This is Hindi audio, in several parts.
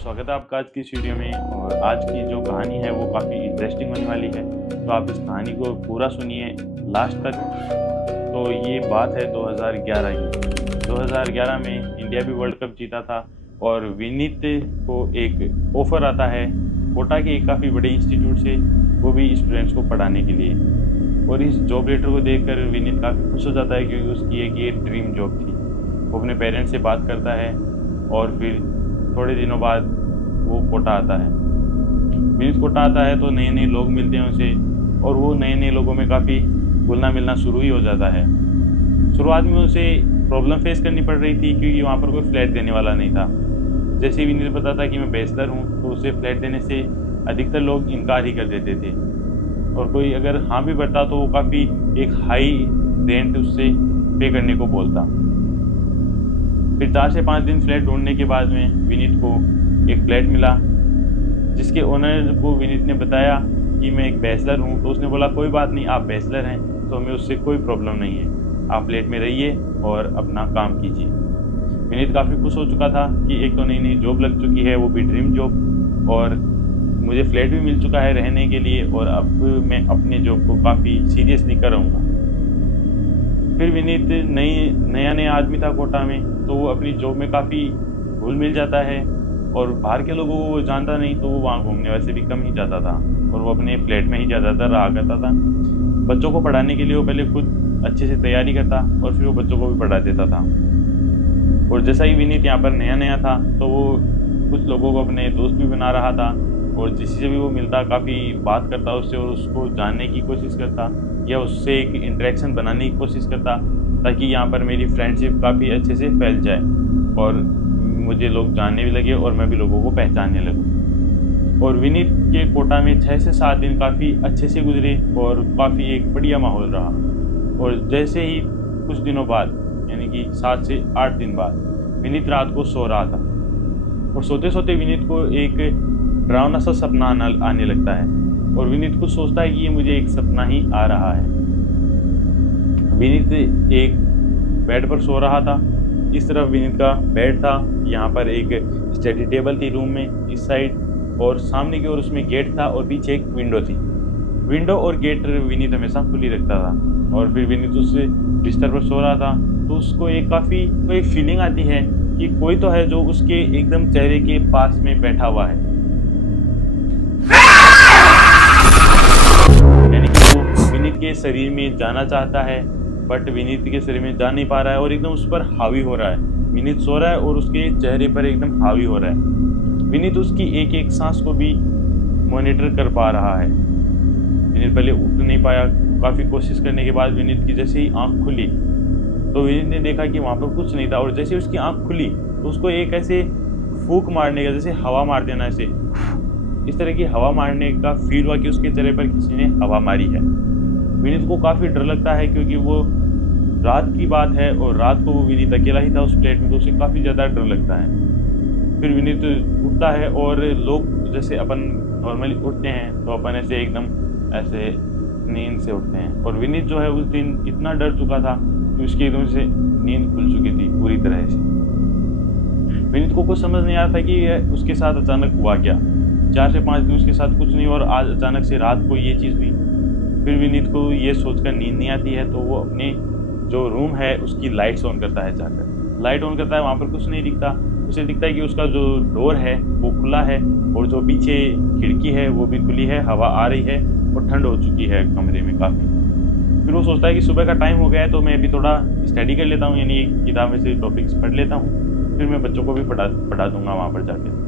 स्वागत है आपका आज की इस वीडियो में। और आज की जो कहानी है वो काफ़ी इंटरेस्टिंग होने वाली है, तो आप इस कहानी को पूरा सुनिए लास्ट तक। तो ये बात है 2011 की। 2011 में इंडिया भी वर्ल्ड कप जीता था और विनीत को एक ऑफ़र आता है कोटा के एक काफ़ी बड़े इंस्टीट्यूट से, वो भी स्टूडेंट्स को पढ़ाने के लिए। और इस जॉब लेटर को देखकर विनीत काफ़ी खुश हो जाता है क्योंकि उसकी एक ये ड्रीम जॉब थी। वो अपने पेरेंट्स से बात करता है और फिर थोड़े दिनों बाद वो कोटा आता है। विनीत कोटा आता है तो नए नए लोग मिलते हैं उसे, और वो नए नए लोगों में काफ़ी घुलना मिलना शुरू ही हो जाता है। शुरुआत में उसे प्रॉब्लम फेस करनी पड़ रही थी क्योंकि वहाँ पर कोई फ्लैट देने वाला नहीं था। जैसे ही विनीत बताता कि मैं बैचलर हूँ तो उसे फ्लैट देने से अधिकतर लोग इनकार ही कर देते थे, और कोई अगर हाँ भी करता तो वो काफ़ी एक हाई रेंट उससे पे करने को बोलता। फिर 4 से 5 दिन फ्लैट ढूंढने के बाद में विनीत को एक फ्लैट मिला, जिसके ओनर को विनीत ने बताया कि मैं एक बैचलर हूँ। तो उसने बोला कोई बात नहीं, आप बैचलर हैं तो हमें उससे कोई प्रॉब्लम नहीं है, आप फ्लैट में रहिए और अपना काम कीजिए। विनीत काफ़ी खुश हो चुका था कि एक तो नई नई जॉब लग चुकी है, वो भी ड्रीम जॉब, और मुझे फ्लैट भी मिल चुका है रहने के लिए, और अब मैं अपने जॉब को काफ़ी सीरियसली करूँगा। फिर विनीत नया आदमी था कोटा में, तो वो अपनी जॉब में काफ़ी घुल मिल जाता है, और बाहर के लोगों को वो जानता नहीं तो वो वहाँ घूमने वैसे भी कम ही जाता था, और वो अपने फ्लैट में ही ज़्यादातर रहा करता था। बच्चों को पढ़ाने के लिए वो पहले खुद अच्छे से तैयारी करता और फिर वो बच्चों को भी पढ़ा देता था। और जैसा ही विनीत यहाँ पर नया था तो वो कुछ लोगों को अपने दोस्त भी बना रहा था, और जिससे भी वो मिलता काफ़ी बात करता उससे, और उसको जानने की कोशिश करता या उससे एक इंटरेक्शन बनाने की कोशिश करता, ताकि यहाँ पर मेरी फ्रेंडशिप काफ़ी अच्छे से फैल जाए और मुझे लोग जानने भी लगे और मैं भी लोगों को पहचानने लगूँ। और विनीत के कोटा में 6 से 7 दिन काफ़ी अच्छे से गुजरे और काफ़ी एक बढ़िया माहौल रहा। और जैसे ही कुछ दिनों बाद, यानी कि 7 से 8 दिन बाद, विनीत रात को सो रहा था, और सोते सोते विनीत को एक डरावना सा सपना आने लगता है, और विनीत खुद सोचता है कि ये मुझे एक सपना ही आ रहा है। विनीत एक बेड पर सो रहा था। इस तरफ विनीत का बेड था, यहाँ पर एक स्टडी टेबल थी रूम में इस साइड, और सामने की ओर उसमें गेट था और पीछे एक विंडो थी। विंडो और गेट विनीत हमेशा खुली रखता था। और फिर विनीत उस बिस्तर पर सो रहा था तो उसको एक फीलिंग आती है कि कोई तो है जो उसके एकदम चेहरे के पास में बैठा हुआ है, यानी कि वो विनीत के शरीर में जाना चाहता है, बट विनीत के शरीर में जा नहीं पा रहा है और एकदम उस पर हावी हो रहा है। विनीत सो रहा है और उसके चेहरे पर एकदम हावी हो रहा है। विनीत उसकी एक एक सांस को भी मॉनिटर कर पा रहा है। विनीत पहले उठ नहीं पाया, काफ़ी कोशिश करने के बाद विनीत की जैसे ही आँख खुली तो विनीत ने देखा कि वहाँ पर कुछ नहीं था, और जैसे उसकी आँख खुली तो उसको एक ऐसे फूंक मारने का, जैसे हवा मार देना ऐसे, इस तरह की हवा मारने का फील हुआ कि उसके चेहरे पर किसी ने हवा मारी है। विनीत को काफ़ी डर लगता है क्योंकि वो रात की बात है और रात को वो विनीत अकेला ही था उस फ्लैट में, तो उसे काफ़ी ज़्यादा डर लगता है। फिर विनीत उठता है, और लोग जैसे अपन नॉर्मली उठते हैं तो अपन ऐसे एकदम ऐसे नींद से उठते हैं, और विनीत जो है उस दिन इतना डर चुका था कि उसकी एकदम से नींद खुल चुकी थी पूरी तरह से। विनीत को कुछ समझ नहीं आ रहा था कि उसके साथ अचानक हुआ क्या। 4 से 5 दिन उसके साथ कुछ नहीं, और आज अचानक से रात को ये चीज़ हुई। फिर विनीत को ये सोचकर नींद नहीं आती है तो वो अपने जो रूम है उसकी लाइट्स ऑन करता है। जाकर लाइट ऑन करता है, वहाँ पर कुछ नहीं दिखता। उसे दिखता है कि उसका जो डोर है वो खुला है, और जो पीछे खिड़की है वो भी खुली है, हवा आ रही है और ठंड हो चुकी है कमरे में काफ़ी। फिर वो सोचता है कि सुबह का टाइम हो गया है तो मैं अभी थोड़ा स्टडी कर लेता हूँ, यानी किताब में से टॉपिक्स पढ़ लेता हूँ, फिर मैं बच्चों को भी पढ़ा दूंगा वहाँ पर जाके।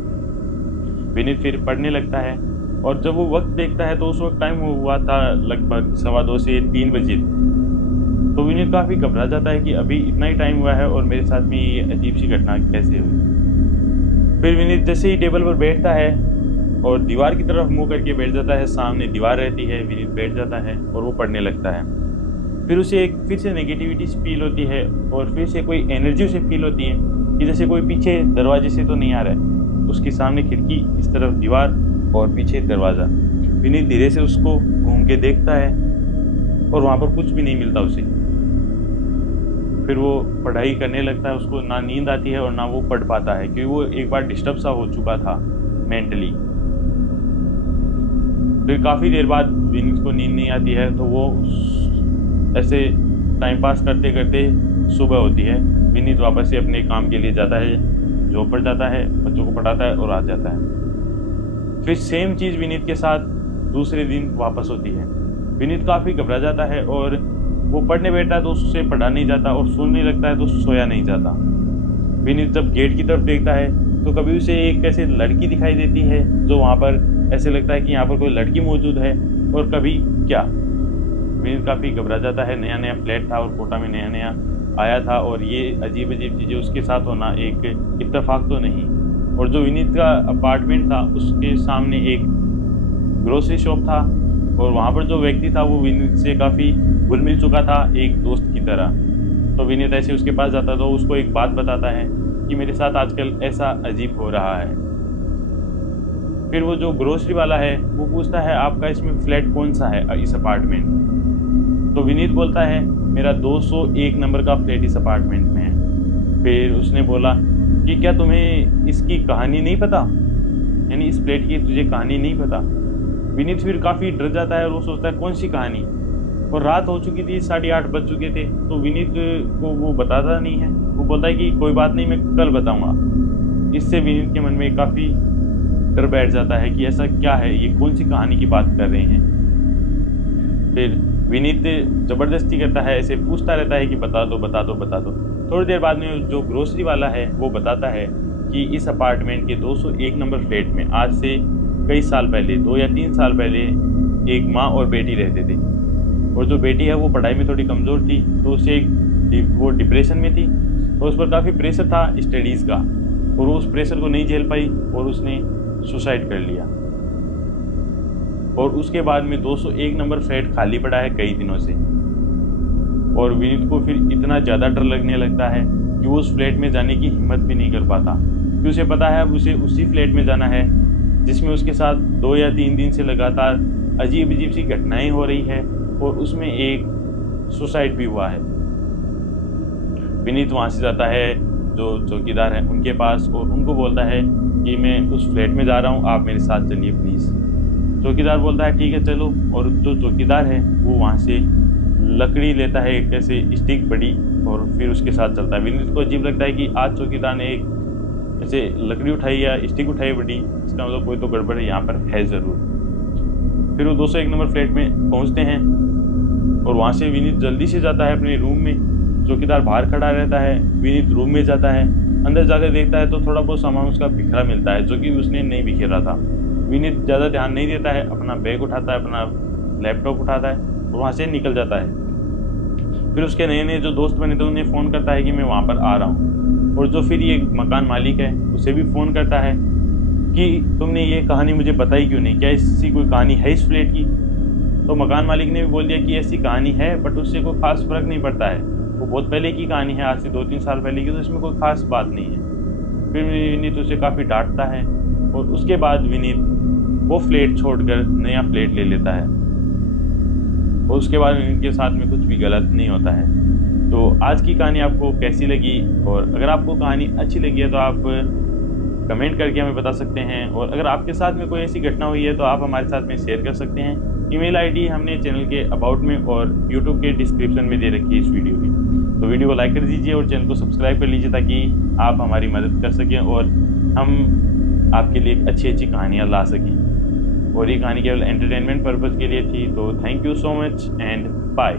विनीत फिर पढ़ने लगता है, और जब वो वक्त देखता है तो उस वक्त टाइम हुआ था लगभग 2:15 से 3 बजे। तो विनीत काफ़ी घबरा जाता है कि अभी इतना ही टाइम हुआ है और मेरे साथ में ये अजीब सी घटना कैसे हुई। फिर विनीत जैसे ही टेबल पर बैठता है और दीवार की तरफ मुंह करके बैठ जाता है, सामने दीवार रहती है, विनीत बैठ जाता है और वो पढ़ने लगता है। फिर उसे फिर से नेगेटिविटी फील होती है, और फिर से कोई एनर्जी उसे फील होती है कि जैसे कोई पीछे दरवाजे से तो नहीं आ रहा है। उसके सामने खिड़की, इस तरफ दीवार और पीछे दरवाज़ा। विनीत धीरे से उसको घूम के देखता है और वहाँ पर कुछ भी नहीं मिलता उसे। फिर वो पढ़ाई करने लगता है, उसको ना नींद आती है और ना वो पढ़ पाता है, क्योंकि वो एक बार डिस्टर्ब सा हो चुका था मेंटली। फिर काफ़ी देर बाद विनीत को नींद नहीं आती है, तो वो ऐसे टाइम पास करते करते सुबह होती है। विनीत वापस से अपने काम के लिए जाता है, जॉब पर जाता है, बच्चों को पढ़ाता है और आ जाता है। फिर सेम चीज़ विनीत के साथ दूसरे दिन वापस होती है। विनीत काफ़ी घबरा जाता है और वो पढ़ने बैठता है तो उससे पढ़ा नहीं जाता, और सोने लगता है तो सोया नहीं जाता। विनीत जब गेट की तरफ देखता है तो कभी उसे एक ऐसे लड़की दिखाई देती है, जो वहाँ पर ऐसे लगता है कि यहाँ पर कोई लड़की मौजूद है, और कभी क्या। विनीत काफ़ी घबरा जाता है। नया नया फ्लैट था और कोटा में नया नया आया था, और ये अजीब अजीब चीज़ें उसके साथ होना एक इत्तेफाक तो नहीं। और जो विनीत का अपार्टमेंट था उसके सामने एक ग्रोसरी शॉप था, और वहाँ पर जो व्यक्ति था वो विनीत से काफ़ी घुल मिल चुका था एक दोस्त की तरह। तो विनीत ऐसे उसके पास जाता तो उसको एक बात बताता है कि मेरे साथ आजकल ऐसा अजीब हो रहा है। फिर वो जो ग्रोसरी वाला है वो पूछता है आपका इसमें फ्लैट कौन सा है इस अपार्टमेंट। तो विनीत बोलता है मेरा 201 नंबर का फ्लैट इस अपार्टमेंट में है। फिर उसने बोला कि क्या तुम्हें इसकी कहानी नहीं पता, यानी इस फ्लैट की तुझे कहानी नहीं पता। विनीत फिर काफ़ी डर जाता है और वो सोचता है कौन सी कहानी, और रात हो चुकी थी, 8:30 बज चुके थे। तो विनीत को वो बताता नहीं है, वो बोलता है कि कोई बात नहीं, मैं कल बताऊंगा। इससे विनीत के मन में काफ़ी डर बैठ जाता है कि ऐसा क्या है, ये कौन सी कहानी की बात कर रहे हैं। फिर विनीत ज़बरदस्ती करता है, ऐसे पूछता रहता है कि बता दो बता दो बता दो। थोड़ी देर बाद में जो ग्रोसरी वाला है वो बताता है कि इस अपार्टमेंट के 201 नंबर फ्लैट में आज से कई साल पहले, 2 या 3 साल पहले, एक माँ और बेटी रहते थे। और जो बेटी है वो पढ़ाई में थोड़ी कमज़ोर थी, तो उसे वो डिप्रेशन में थी, और उस पर काफ़ी प्रेशर था स्टडीज़ का, और वो उस प्रेशर को नहीं झेल पाई और उसने सुसाइड कर लिया। और उसके बाद में 201 नंबर फ्लैट खाली पड़ा है कई दिनों से। और विनीत को फिर इतना ज़्यादा डर लगने लगता है कि वो उस फ्लैट में जाने की हिम्मत भी नहीं कर पाता, क्योंकि उसे पता है अब उसे उसी फ्लैट में जाना है जिसमें उसके साथ 2 या 3 दिन से लगातार अजीब अजीब सी घटनाएं हो रही है, और उसमें एक सुसाइड भी हुआ है। विनीत वहाँ से जाता है जो चौकीदार हैं उनके पास, और उनको बोलता है कि मैं उस फ्लैट में जा रहा हूँ, आप मेरे साथ चलिए प्लीज़। चौकीदार बोलता है ठीक है चलो, और जो चौकीदार है वो वहाँ से लकड़ी लेता है, एक ऐसे स्टिक बड़ी, और फिर उसके साथ चलता है। विनीत को अजीब लगता है कि आज चौकीदार ने एक ऐसे लकड़ी उठाई या स्टिक उठाई बड़ी, इसका मतलब कोई तो गड़बड़ यहाँ पर है ज़रूर। फिर वो 201 नंबर फ्लैट में पहुँचते हैं, और वहाँ से विनीत जल्दी से जाता है अपने रूम में। चौकीदार बाहर खड़ा रहता है, विनीत रूम में जाता है, अंदर जाकर देखता है तो थोड़ा बहुत सामान उसका बिखरा मिलता है, जो कि उसने नहीं बिखेरा था। विनीत ज़्यादा ध्यान नहीं देता है, अपना बैग उठाता है, अपना लैपटॉप उठाता है और वहाँ से निकल जाता है। फिर उसके नए नए जो दोस्त बने थे उन्हें फ़ोन करता है कि मैं वहाँ पर आ रहा हूँ, और जो फिर ये मकान मालिक है उसे भी फ़ोन करता है कि तुमने ये कहानी मुझे बताई क्यों नहीं, क्या इसकी कोई कहानी है इस फ्लैट की। तो मकान मालिक ने भी बोल दिया कि ऐसी कहानी है, बट उससे कोई ख़ास फ़र्क नहीं पड़ता है, वो बहुत पहले की कहानी है, आज से 2-3 साल पहले की, तो इसमें कोई ख़ास बात नहीं है। फिर विनीत उसे काफ़ी डांटता है, और उसके बाद विनीत वो फ्लैट छोड़कर नया फ्लैट ले लेता है, और उसके बाद इनके साथ में कुछ भी गलत नहीं होता है। तो आज की कहानी आपको कैसी लगी, और अगर आपको कहानी अच्छी लगी है तो आप कमेंट करके हमें बता सकते हैं, और अगर आपके साथ में कोई ऐसी घटना हुई है तो आप हमारे साथ में शेयर कर सकते हैं। ईमेल आईडी हमने चैनल के अबाउट में और यूट्यूब के डिस्क्रिप्शन में दे रखी है इस वीडियो की। तो वीडियो को लाइक कर दीजिए और चैनल को सब्सक्राइब कर लीजिए, ताकि आप हमारी मदद कर सकें और हम आपके लिए अच्छी अच्छी कहानियाँ ला सकें। और ये कहानी केवल एंटरटेनमेंट पर्पज़ के लिए थी। तो thank you so much and bye.